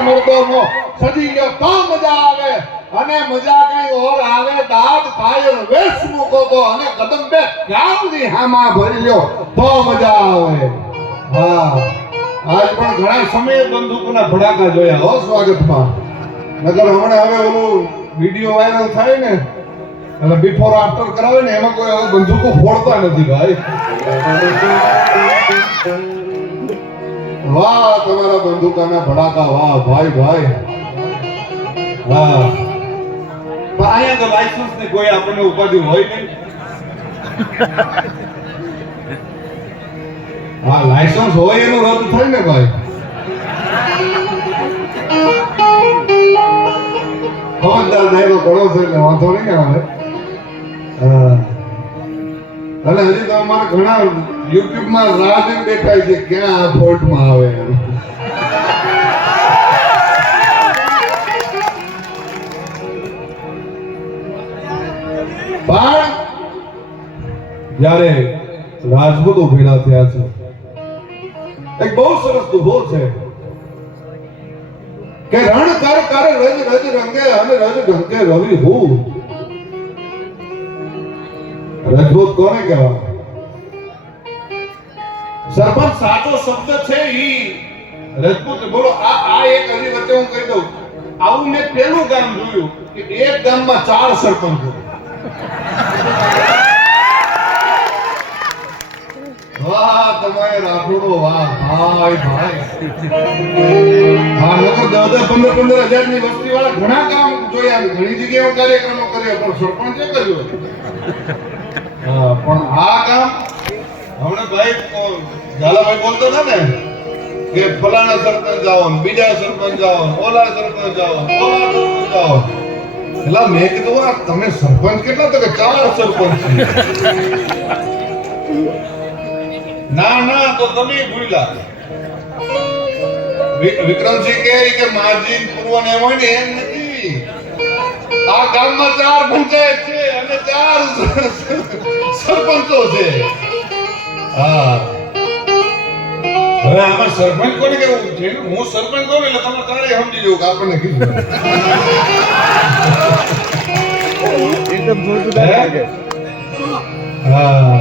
મર્દોનો સજી ગયો તો મજા આવે. અને મજા કઈ ઓર આવે, દાંત થાય વેશ મૂકો તો અને કદમ બે ગામની હામાં ભરી લ્યો, તો મજા આવે. હા. આજ પણ ઘણા સમયે બંદૂકના ભડાકા જોયા, હો, સ્વાગતમાં. નગર હમણાં હવે ઓલું વીડિયો વાયરલ થાય ને, એટલે બિફોર આફ્ટર કરાવે ને, એમાં કોઈ હવે બંદૂકો ફોડતા નથી, ભાઈ. વાહ, તમારા બંદૂકાના ભડાકા, વાહ, ભાઈ ભાઈ. વાહ. અહીંયા તો લાયસન્સની કોઈ આપણને ઉપાધિ હોય નહીં. હા લાયસન્સ હોય એનું રદ થાય ને ભાઈ. ખબરદાર નાયરો ઘણો છે એટલે વાંધો નહીં આવે હા. અને હજી તો અમારે ઘણા યુટ્યુબમાં રાહ દેખાય છે, ક્યાં આ ફોર્ટમાં આવે જ્યારે રાજપૂતો ભેડા થયા છે, એક બહુ સરસ દુભો છે, કે રણ કર કર રજ રજ રંગે અને રજ ઢંકે રવિ હું. રજપૂત કોને કહેવાય? સરપંચ, સાચો શબ્દ છે ઈ. રજપૂત, બોલો, આ આ એક હજી વચ્ચે હું કહી દઉં. આવું મેં પેલું ગામ જોયું કે એક ગામમાં ચાર સરપંચ વાહ, તમારે રાખોડો વાહ. ભાઈ ભાઈ. હા દસ પંદર પંદર હજારની વસ્તી વાળા ઘણા કામ જોયા ઘણી જગ્યાએ કાર્યક્રમો કર્યા પણ સરપંચે કર્યો પણ આ કામ હમણાં ભાઈ ઝાલાભાઈ બોલતો હતા ને કે ફલાણા સરપંચ આવો બીજા સરપંચ આવો ઓલા સરપંચ આવો ઓલા સરપંચ આવો. એટલે મેં કીધું આ તમે સરપંચ કેટલા તો કે ચાર સરપંચ ના ના તો તમે ભૂલ્યા. વિક્રમસિંહ કહે કે માર્જિન પૂર્વ ને હોય ને એમ નથી. આ ગામમાં ચાર પંચાયત છે અને ચાર સરપંચો છે. હા. હવે આમાં સરપંચ કોને કેવું છે હું સરપંચ કહું એટલે તમે તારે સમજી જવું કે આપણને કીધું એકદમ હા?